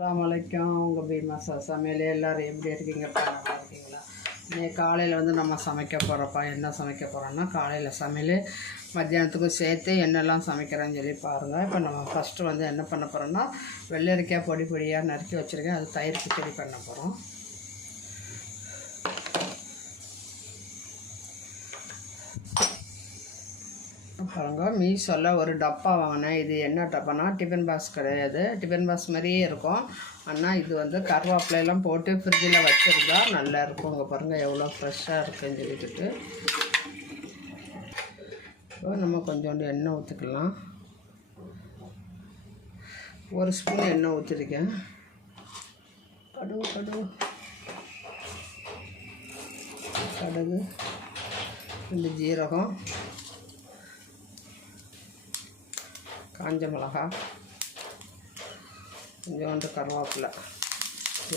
அஸ்ஸலாமு அலைக்கும். உங்கள் சார் சமையல் எல்லோரும் எப்படி இருக்கீங்க? நல்லா இருக்கீங்களா? இன்னைக்கு காலையில் வந்து நம்ம சமைக்க போகிறப்பா என்ன சமைக்க போகிறோன்னா காலையில் சமையல் மத்தியானத்துக்கும் சேர்த்து என்னெல்லாம் சமைக்கிறேன்னு சொல்லி பாருங்கள் இப்போ நம்ம ஃபஸ்ட்டு வந்து என்ன பண்ண போகிறோன்னா வெள்ளரிக்காய் பொடி பொடியாக நறுக்கி வச்சுருக்கேன். அது தயிர் கிச்சடி பண்ண போகிறோம் பாருங்க. மீஷோவில் ஒரு டப்பா வாங்கினேன். இது என்ன டப்பானா டிஃபன் பாக்ஸ் கிடையாது. டிஃபன் பாக்ஸ் மாதிரியே இருக்கும். ஆனால் இது வந்து கருவேப்பிலையெல்லாம் போட்டு ஃப்ரிட்ஜில் வச்சுருந்தா நல்லா இருக்கும் இங்கே பாருங்கள் எவ்வளோ ஃப்ரெஷ்ஷாக இருக்குன்னு சொல்லிட்டு இப்போ நம்ம கொஞ்சோண்டு எண்ணெய் ஊற்றிக்கலாம் ஒரு ஸ்பூன் எண்ணெய் ஊற்றிருக்கேன் கடுகு கடுகு. கடுகு. ரெண்டு ஜீரகம். காஞ்ச மிளகா கொஞ்சோண்டு கருவேப்பிலை.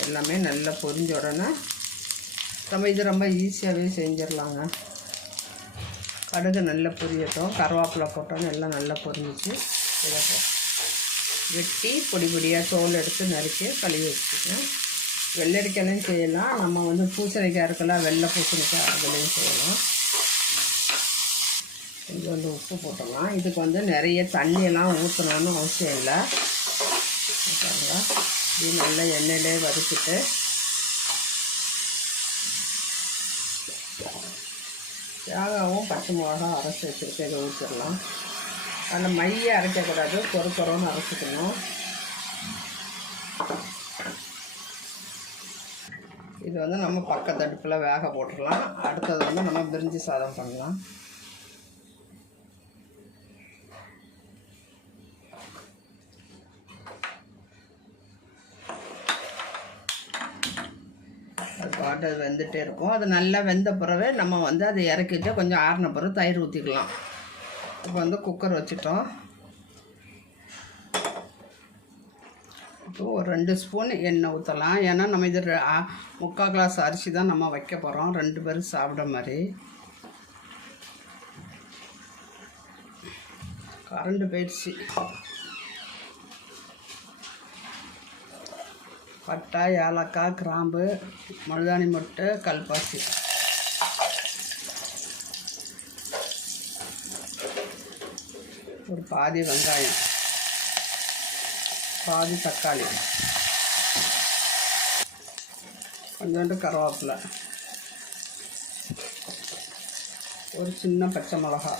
எல்லாமே நல்லா பொரிஞ்ச உடனே நம்ம இது ரொம்ப ஈஸியாகவே செஞ்சிடலாங்க. கடுகு நல்லா பொரியட்டும். கருவேப்பிலை போட்டோன்னு எல்லாம் நல்லா பொரிஞ்சிச்சு. இதை வெட்டி பொடி பொடியாக தோல் எடுத்து நறுக்கி கழுவி வச்சுக்கேன் வெள்ளரிக்காயிலையும் செய்யலாம். நம்ம வந்து பூசணிக்காய் இருக்கலாம் வெள்ளை பூசணிக்காய் அதுலேயும் செய்யலாம். இது வந்து உப்பு போட்டுடலாம். இதுக்கு வந்து நிறைய தண்ணியெல்லாம் ஊற்றணும்னு அவசியம் இல்லை. பாருங்க. இது நல்லா எண்ணெயிலே வதக்கிட்டு. தேங்காவும் பச்சை மிளகா அரைச்சி வச்சுருக்கேன். இதை ஊற்றிடலாம் அதில் மையை அரைக்கக்கூடாது. பொறு பொறுன்னு அரைச்சிக்கணும். இது வந்து நம்ம பக்கத்து அடுப்பில் வேக போட்டுடலாம். அடுத்தது வந்து நம்ம பிரிஞ்சி சாதம் பண்ணலாம். அது வெந்துகிட்டே இருக்கும். அது நல்லா வெந்த பிறகு நம்ம வந்து அதை இறக்கிட்டு கொஞ்சம் ஆறின பிறகு தயிர் ஊற்றிக்கலாம் இப்போ வந்து குக்கர் வச்சுட்டோம். இப்போ ஒரு ரெண்டு ஸ்பூன் எண்ணெய் ஊற்றலாம் ஏன்னா நம்ம இது ரெ- முக்கால் கிளாஸ் அரிசி தான் நம்ம வைக்க போகிறோம் ரெண்டு பேரும் சாப்பிட மாதிரி. கரண்டு போயிடுச்சு. பட்டை ஏலக்காய் கிராம்பு மருதாணி முட்டை கல்பாசி. ஒரு பாதி வெங்காயம் பாதி தக்காளி. கொஞ்சோண்டு கருவேப்பிலை. ஒரு சின்ன பச்சை மிளகா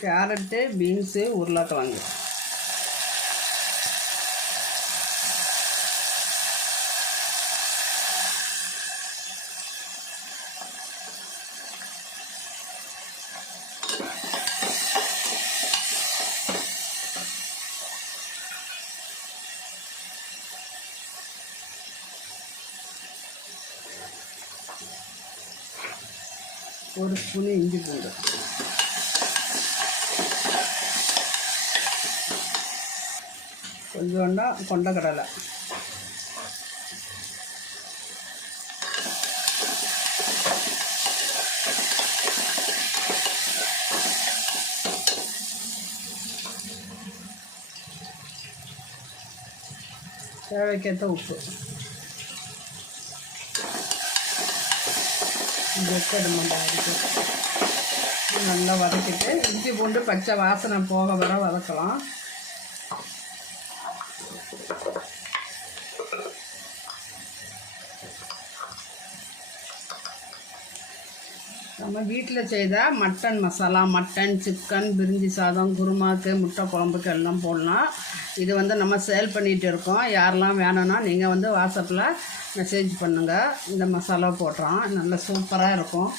கேரட்டு பீன்ஸு உருளைக்கிழங்கு. ஒரு ஸ்பூன் இஞ்சி பூண்டு. கொஞ்சோண்டா கொண்டக்கடலை தேவைக்கேற்ற உப்பு. வெக்கடு மண்டை அடிக்கும் நல்லா வதக்கிட்டு இஞ்சி பூண்டு பச்சை வாசனை போக வர வதக்கலாம். நம்ம வீட்டில் செய்த மட்டன் மசாலா மட்டன் சிக்கன் பிரிஞ்சி சாதம் குருமாக்கு முட்டை குழம்புக்கு எல்லாம் போடலாம். இது வந்து நம்ம சேல் பண்ணிகிட்டு இருக்கோம். யாரெல்லாம் வேணும்னா நீங்கள் வந்து வாட்ஸ்அப்பில் மெசேஜ் பண்ணுங்கள் இந்த மசாலா போடுறோம் நல்லா சூப்பராக இருக்கும்.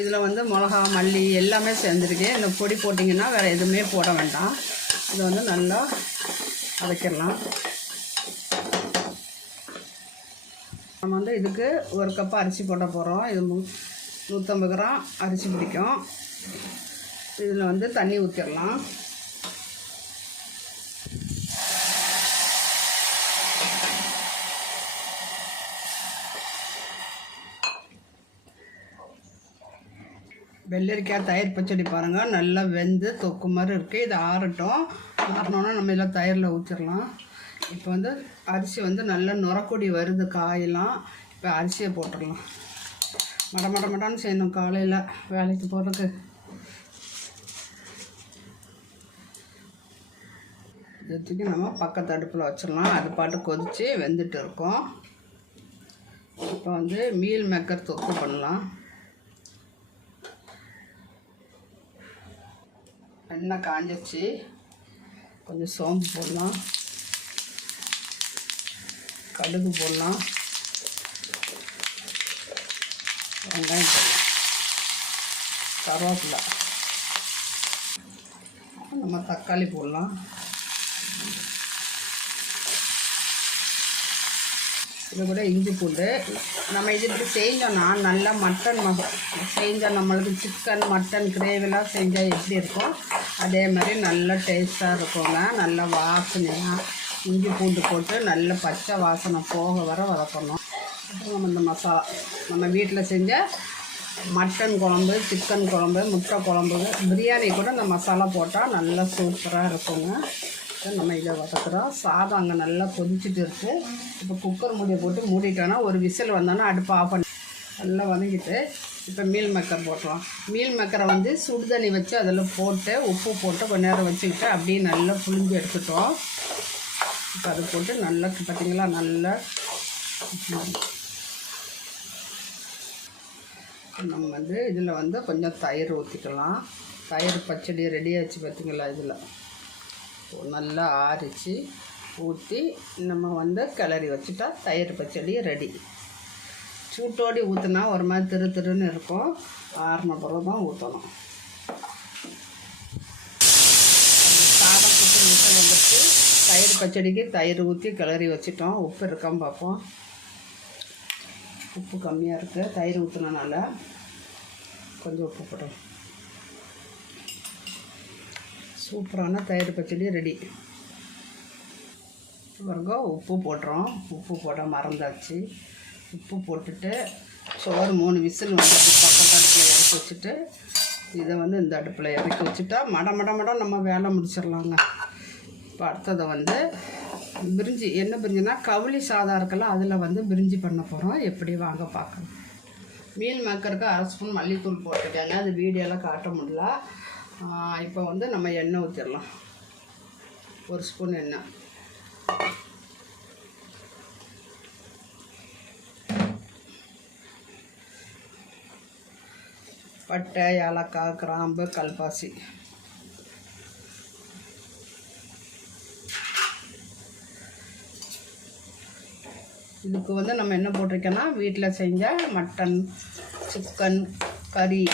இதில் வந்து மிளகா மல்லி எல்லாமே சேர்ந்துருக்கு. இந்த பொடி போட்டிங்கன்னா வேறு எதுவுமே போட வேண்டாம். இதை வந்து நல்லா வதக்கிடலாம் நம்ம வந்து இதுக்கு ஒரு கப் அரிசி போட போகிறோம் இது நூற்றம்பது கிராம் அரிசி பிடிக்கும். இதில் வந்து தண்ணி ஊற்றிடலாம் வெள்ளரிக்காய் தயிர் பச்சடி பாருங்கள் நல்லா வெந்து தொக்கு மாதிரி இருக்குது இது ஆறட்டும். ஆறினோன்னா நம்ம எல்லாம் தயிரில் ஊற்றிடலாம் இப்போ வந்து அரிசி வந்து நல்லா நுரக்கொடி வருது காயெல்லாம். இப்போ அரிசியை போட்டுடலாம். மட மட மடன்னு செய்யணும் காலையில் வேலைக்கு போகிறதுக்கு இதுக்கு நம்ம பக்கத்து அடுப்பில் வச்சிடலாம். அது பாட்டு கொதித்து வெந்துட்டு இருக்கோம். இப்போ வந்து மீல் மேக்கர் தொக்கு பண்ணலாம். எண்ணெய் காஞ்சிச்சு கொஞ்சம் சோம்பு போடலாம். கடுகு போடலாம். வெங்காயம் போடலாம். கருவேப்பிலை. நம்ம தக்காளி போடலாம். இது கூட இஞ்சி பூண்டு. நம்ம இதுக்கு செஞ்சோம்னா நல்லா மட்டன் மசா செஞ்சால் நம்மளுக்கு சிக்கன் மட்டன் கிரேவிலாம் செஞ்சால் எப்படி இருக்கும்? அதே மாதிரி நல்லா டேஸ்ட்டாக இருக்குங்க. நல்ல வாசனையாக இஞ்சி பூண்டு போட்டு நல்ல பச்சை வாசனை போக வர வதக்கணும். அப்புறம் நம்ம இந்த மசாலா நம்ம வீட்டில் செஞ்ச மட்டன் குழம்பு சிக்கன் குழம்பு முட்டை குழம்பு பிரியாணி கூட இந்த மசாலா போட்டால் நல்லா சூப்பராக இருக்குங்க. நம்ம இதை வதக்குறோம். சாதம் அங்கே நல்லா கொதிச்சுட்டு இருக்குது இப்போ குக்கர் மூடியை போட்டு மூடிட்டோன்னா ஒரு விசில் வந்தோன்னா அடுப்பு ஆஃப் பண்ணி நல்லா வதங்கிட்டு இப்போ மீல் மக்கர் போட்டுருவோம் மீல் மக்கரை வந்து சுடுதண்ணி வச்சு அதில் போட்டு உப்பு போட்டு கொஞ்ச நேரம் வச்சுக்கிட்டு அப்படியே நல்லா புளிஞ்சு எடுத்துட்டோம். இப்போ அதை போட்டு நல்லா பார்த்தீங்களா? நல்லா நம்ம வந்து இதில் வந்து கொஞ்சம் தயிர் ஊற்றிக்கலாம். தயிர் பச்சடி ரெடியாச்சு பார்த்தீங்களா இதில்? நல்லா ஆறிச்சு. ஊற்றி நம்ம வந்து கிளறி வச்சுட்டா தயிர் பச்சடி ரெடி சூட்டோடி ஊற்றினா ஒரு மாதிரி திரு திருன்னு இருக்கும். ஆறின பிறகு தான் ஊற்றணும் சாதம் குட்டி விசில் வந்துட்டு தயிர் பச்சடிக்கு தயிர் ஊற்றி கிளறி வச்சுட்டோம். உப்பு இருக்கான்னு பார்ப்போம். உப்பு கம்மியாக இருக்குது தயிர் ஊற்றுனனால கொஞ்சம் உப்பு போட்டோம் சூப்பரான தயிர் பச்சடி ரெடி. பாருங்க உப்பு போட்டுறோம். உப்பு போட மறந்தாச்சு. உப்பு போட்டுட்டு சோறு மூணு விசில் வந்து பக்கத்து அடுப்பில் இறக்கி வச்சுட்டு இதை வந்து இந்த அடுப்பில் இறக்கி வச்சுட்டா மட மட மடம் நம்ம வேலை முடிச்சிடலாங்க. இப்போ அடுத்ததை வந்து பிரிஞ்சி என்ன பிரிஞ்சுன்னா கவுளி சாதம் இருக்குல்ல அதில் வந்து பிரிஞ்சி பண்ண போகிறோம் எப்படி வாங்க பார்க்கலாம். மீன் மேக்கருக்கு அரை ஸ்பூன் மல்லித்தூள் போட்டுட்டேங்க. அது வீடியோலாம் காட்ட முடியல. இப்போ வந்து நம்ம எண்ணெய் ஊற்றிடலாம் ஒரு ஸ்பூன் எண்ணெய். பட்டை ஏலக்காய் கிராம்பு கல்பாசி. இதுக்கு வந்து நம்ம என்ன போட்டிருக்கோன்னா வீட்டில் செஞ்ச மட்டன் சிக்கன் கறி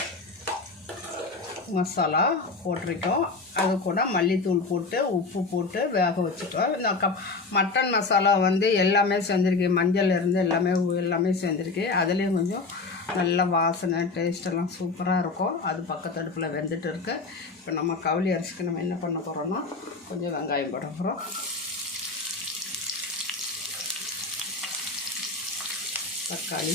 மசாலா போட்டிருக்கோம். அது கூட மல்லித்தூள் போட்டு உப்பு போட்டு வேக வச்சுட்டோம். இந்த க மட்டன் மசாலா வந்து எல்லாமே செஞ்சுருக்கேன் மஞ்சள் இருந்து எல்லாமே எல்லாமே செஞ்சுருக்கேன் அதுலேயும் கொஞ்சம் நல்ல வாசனை டேஸ்டெல்லாம் சூப்பராக இருக்கும். அது பக்கத்து அடுப்பில் வெந்துட்டு இருக்குது இப்போ நம்ம கவுளி அரிசிக்கு நம்ம என்ன பண்ண போகிறோம்னா கொஞ்சம் வெங்காயம் போட போகிறோம் தக்காளி.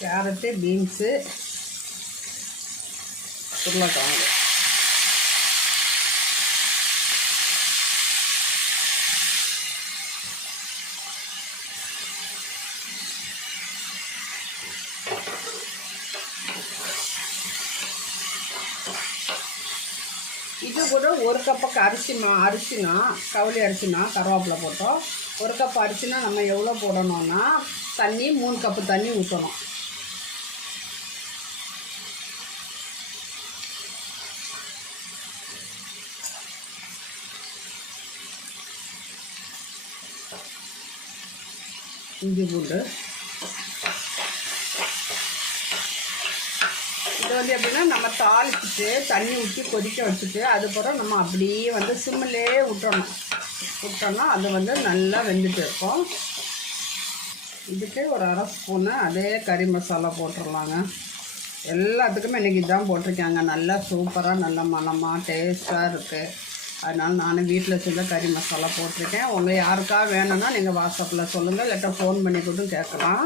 கேரட்டு பீன்ஸு உருளைக்கிழங்கு. இது கூட ஒரு கப்புக்கு அரிசிமா அரிசினா கவுளி அரிசினா கருவேப்பிலை போட்டோம். ஒரு கப் அரிசினா நம்ம எவ்வளோ போடணும்னா தண்ணி மூணு கப்பு தண்ணி ஊற்றணும் இஞ்சி பூண்டு. வந்து எப்படின்னா நம்ம தாளிச்சுட்டு தண்ணி ஊற்றி கொதிக்க வச்சுட்டு அதுக்கப்புறம் நம்ம அப்படியே வந்து சிம்மிலே விட்டணும் விட்டோம்னா அது வந்து நல்லா வெந்துட்டு இருக்கும். இதுக்கு ஒரு அரை ஸ்பூனு அதே கறி மசாலா போட்டுடலாங்க. எல்லாத்துக்குமே இன்றைக்கி இதுதான் போட்டிருக்காங்க. நல்லா சூப்பராக நல்ல மணமாக டேஸ்ட்டாக இருக்குது அதனால் நானும் வீட்டில் செஞ்ச கறி மசாலா போட்டிருக்கேன். உங்கள் யாருக்கா வேணும்னா நீங்கள் வாட்ஸ்அப்பில் சொல்லுங்கள் இல்லாட்டா ஃபோன் பண்ணி கூட கேட்கலாம்.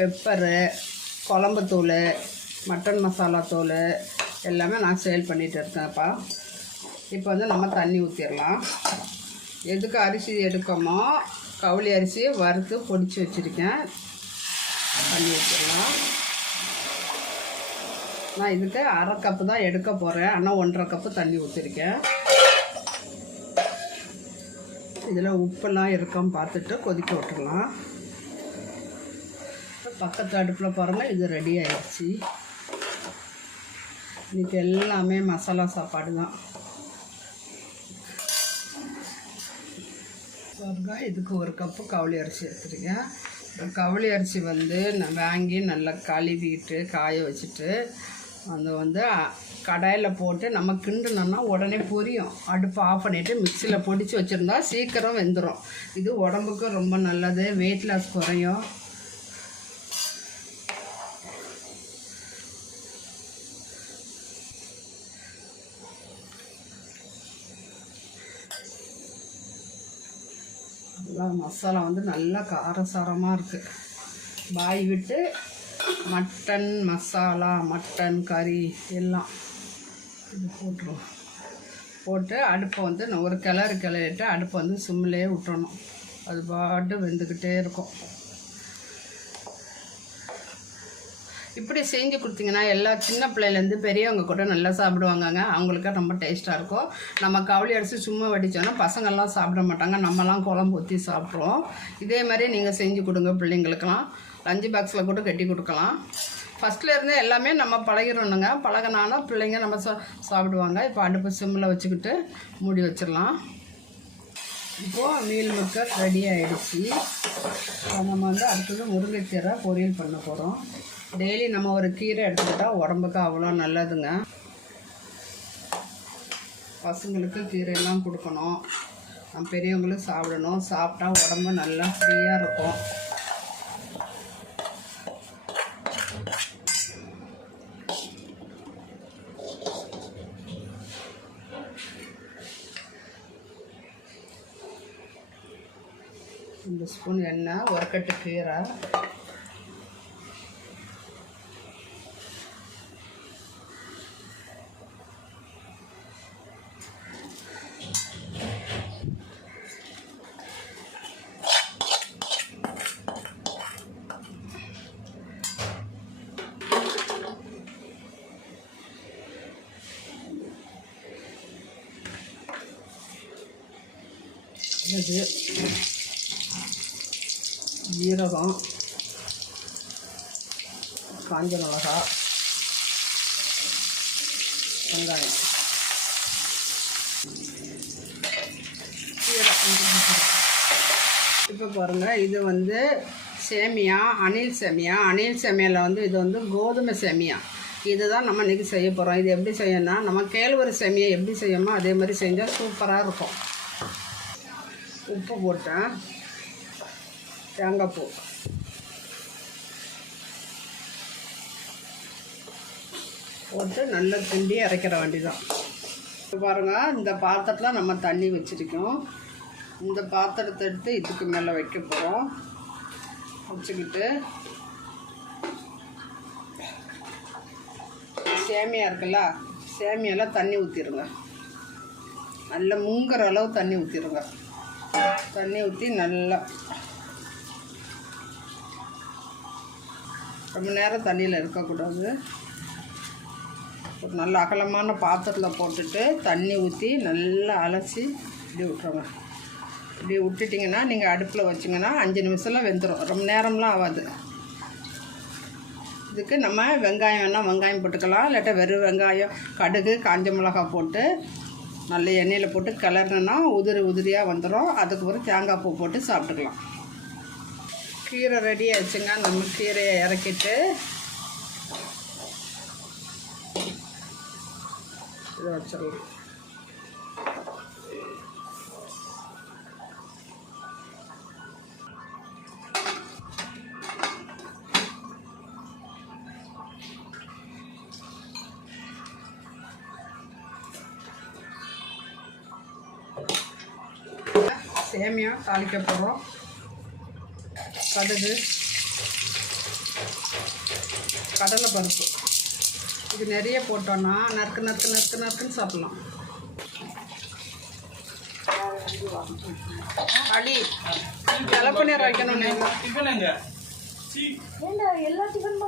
பெப்பரு குழம்புத்தூள் மட்டன் மசாலா தூள் எல்லாமே நான் சேல் பண்ணிகிட்டு இருக்கேன்ப்பா. இப்போ வந்து நம்ம தண்ணி ஊற்றிடலாம் எதுக்கு அரிசி எடுக்கமோ கவுளி அரிசி வறுத்து பொடிச்சு வச்சுருக்கேன். தண்ணி ஊற்றிடலாம் நான் இதுக்கு அரை கப்பு தான் எடுக்க போகிறேன் ஆனால் ஒன்றரை கப்பு தண்ணி ஊற்றிருக்கேன் இதில் உப்பெல்லாம் இருக்கான்னு பார்த்துட்டு கொதிக்க விட்டுடலாம். பக்கத்து அடுப்பில் பாருங்கள் இது ரெடி ஆயிடுச்சு. இன்றைக்கி எல்லாமே மசாலா சாப்பாடு தான். பாருங்க இதுக்கு ஒரு கப்பு கவுளி அரிசி எடுத்துருக்கேன். கவுளி அரிசி வந்து நான் வாங்கி நல்லா கழுவிட்டு காய வச்சுட்டு அதை வந்து கடாயில் போட்டு நம்ம கிண்டுனோம்னா உடனே பொரியும். அடுப்பு ஆஃப் பண்ணிவிட்டு மிக்சியில் பொடிச்சு வச்சுருந்தா சீக்கிரம் வெந்துடும் இது உடம்புக்கு ரொம்ப நல்லது வெயிட் லாஸ் குறையும் எல்லாம் மசாலா வந்து நல்லா காரசாரமாக இருக்குது பாய் விட்டு மட்டன் மசாலா மட்டன் கறி எல்லாம் இது போட்டுருவோம். போட்டு அடுப்பை வந்து நான் ஒரு கிளறு கிளறிட்டு அடுப்பை வந்து சிம்மிலே விட்டணும் அது பாட்டு வெந்துக்கிட்டே இருக்கும். இப்படி செஞ்சு கொடுத்தீங்கன்னா எல்லா சின்ன பிள்ளையிலேருந்து பெரியவங்க கூட நல்லா சாப்பிடுவாங்கங்க. அவங்களுக்கு ரொம்ப டேஸ்ட்டாக இருக்கும். நம்ம கவலி அரிசி சும்மா வடித்தோன்னா பசங்கள்லாம் சாப்பிட மாட்டாங்க. நம்மலாம் குழம்பு ஊற்றி சாப்பிட்றோம். இதே மாதிரி நீங்கள் செஞ்சு கொடுங்க பிள்ளைங்களுக்கெல்லாம். லஞ்சு பாக்ஸில் கூட கட்டி கொடுக்கலாம். ஃபஸ்ட்டில் இருந்தே எல்லாமே நம்ம பழகிடணுங்க. பழகினானா பிள்ளைங்க நம்ம சா சாப்பிடுவாங்க. இப்போ அடுப்பு சிம்மில் வச்சுக்கிட்டு மூடி வச்சிடலாம். இப்போது மீல் மக்கர் ரெடி ஆகிடுச்சு நம்ம வந்து அடுத்தது முருங்கைக்கீரை பொரியல் பண்ண போகிறோம் டெய்லி நம்ம ஒரு கீரை எடுத்துக்கிட்டால் உடம்புக்கு அவ்வளோ நல்லதுங்க. பசங்களுக்கு கீரையெல்லாம் கொடுக்கணும். நம்ம பெரியவங்களும் சாப்பிடணும். சாப்பிட்டா உடம்பு நல்லா ஃப்ரீயாக இருக்கும். ரெண்டு ஸ்பூன் எண்ணெய் ஒரு கட்டு கீரை. மிளகு ஜீரகம் காஞ்ச மிளகா வெங்காயம். இப்போ பாருங்கள் இது வந்து சேமியா அணில் சேமியா. அணில் சேமியாவில் வந்து இது வந்து கோதுமை சேமியா. இதுதான் நம்ம இன்றைக்கி செய்ய போகிறோம் இது எப்படி செய்யணும்னா நம்ம கேழ்வரை சேமியை எப்படி செய்யணுமோ அதே மாதிரி செஞ்சால் சூப்பராக இருக்கும். உப்பு போட்டேன். தேங்காய் பூ. போட்டு நல்லா திண்டி இறக்கிற வேண்டிதான் தான் பாருங்கள் இந்த பாத்திரத்தில் நம்ம தண்ணி வச்சுருக்கோம். இந்த பாத்திரத்தை எடுத்து இதுக்கு மேலே வைக்க போகிறோம் வச்சுக்கிட்டு சேமியா இருக்குல்ல சேமியாலாம் தண்ணி ஊற்றிடுங்க நல்லா முங்குற அளவு தண்ணி ஊற்றிடுங்க தண்ணி ஊற்றி நல்லா ரொம்ப நேரம் தண்ணியில் இருக்கக்கூடாது. ஒரு நல்ல அகலமான பாத்திரத்தில் போட்டுட்டு தண்ணி ஊற்றி நல்லா அலசி இப்படி விட்ருங்க இப்படி விட்டுட்டிங்கன்னா நீங்கள் அடுப்பில் வச்சிங்கன்னா அஞ்சு நிமிஷம்லாம் வெந்துடும் ரொம்ப நேரம்லாம் ஆகாது. இதுக்கு நம்ம வெங்காயம் வேணால் வெங்காயம் போட்டுக்கலாம். இல்லாட்டா வெறும் வெங்காயம் கடுகு காஞ்ச மிளகா போட்டு நல்ல எண்ணெயில் போட்டு கிளறினோன்னா உதிரி உதிரியாக வந்துடும் அதுக்கு ஒரு தேங்காய் பூ போட்டு சாப்பிட்டுக்கலாம். கீரை ரெடி ஆச்சுங்க நம்ம கீரையை இறக்கிட்டு இதை வச்சிடலாம். சேமியா தாளிக்க போகிறோம் கடுகு கடலை பருப்பு இது நிறைய போட்டோன்னா நறுக்கு நறுக்கு நறுக்கு நறுக்குன்னு சாப்பிட்லாம். அடி இலை பன்னீர் வைக்கணும் எல்லா டிஃபன்